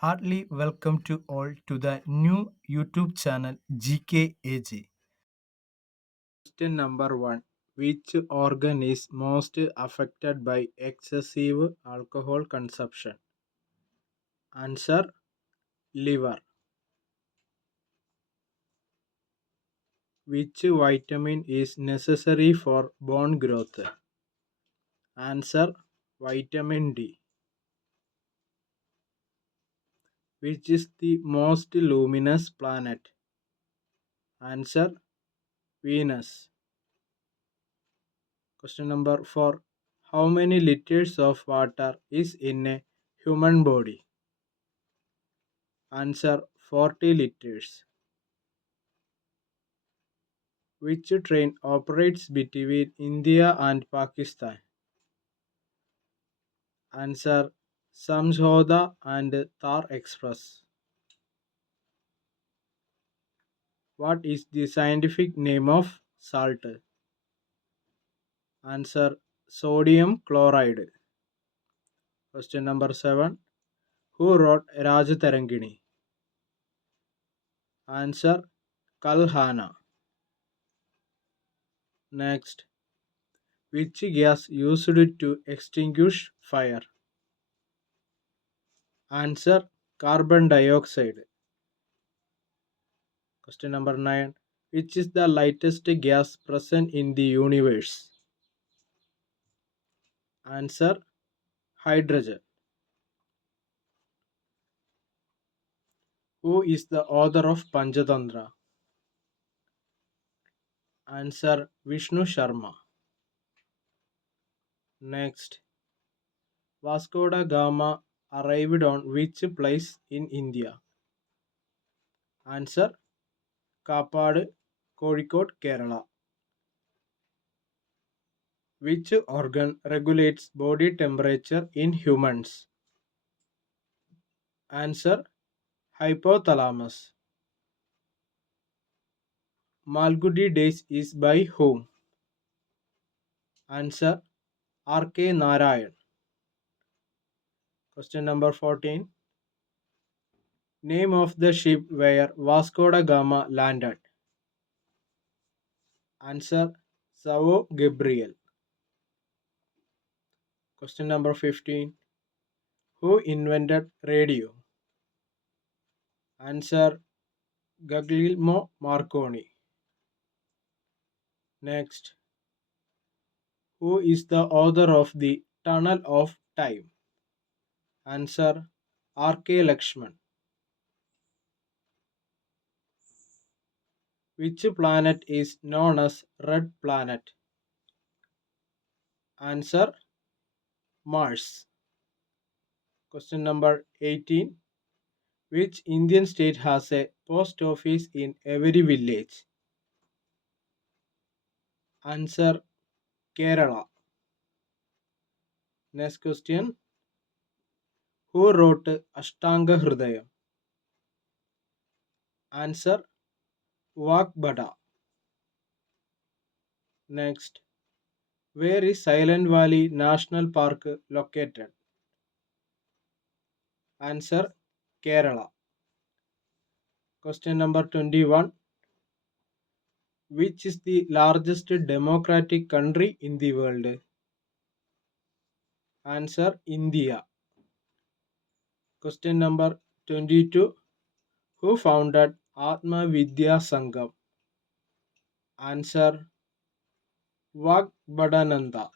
Heartily welcome to all to the new YouTube channel GKAG. Question number 1. Which organ is most affected by excessive alcohol consumption? Answer: liver. Which vitamin is necessary for bone growth? Answer: vitamin D. Which is the most luminous planet? Answer: Venus. Question number 4. How many liters of water is in a human body? Answer: 40 liters. Which train operates between India and Pakistan? Answer: Samjhoda and Thar Express. What is the scientific name of salt? Answer: sodium chloride. Question number 7. Who wrote Rajatarangini? Answer: Kalhana. Next. Which gas used to extinguish fire? Answer: carbon dioxide. Question number 9. Which is the lightest gas present in the universe? Answer: hydrogen. Who is the author of Panchatantra? Answer: Vishnu Sharma. Next. Vasco da Gama arrived on which place in India? Answer: Kapad, Kozhikode, Kerala. Which organ regulates body temperature in humans? Answer: hypothalamus. Malgudi Days is by whom? Answer: R.K. Narayan. Question number 14. Name of the ship where Vasco da Gama landed? Answer: Sao Gabriel. Question number 15. Who invented radio? Answer: Guglielmo Marconi. Next. Who is the author of the Tunnel of Time? Answer: R.K. Lakshman. Which planet is known as Red Planet? Answer: Mars. Question number 18. Which Indian state has a post office in every village? Answer: Kerala. Next question. Who wrote Ashtanga Hridayam? Answer: Vagbhada. Next. Where is Silent Valley National Park located? Answer: Kerala. Question number 21. Which is the largest democratic country in the world? Answer: India. Question number 22. Who founded Atma Vidya Sangam? Answer: Vagbhadananda.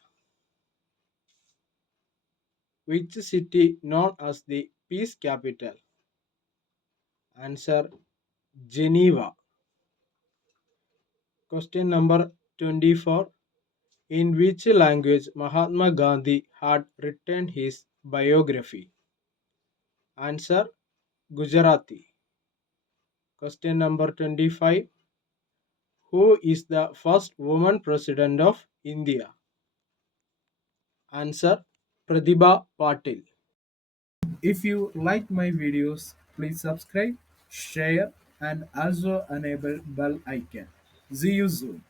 Which city known as the peace capital? Answer: Geneva. Question number 24. In which language Mahatma Gandhi had written his biography? Answer: Gujarati. Question number 25. Who is the first woman president of India? Answer: Pratibha Patil. If you like my videos, please subscribe, share, and also enable bell icon. See you soon.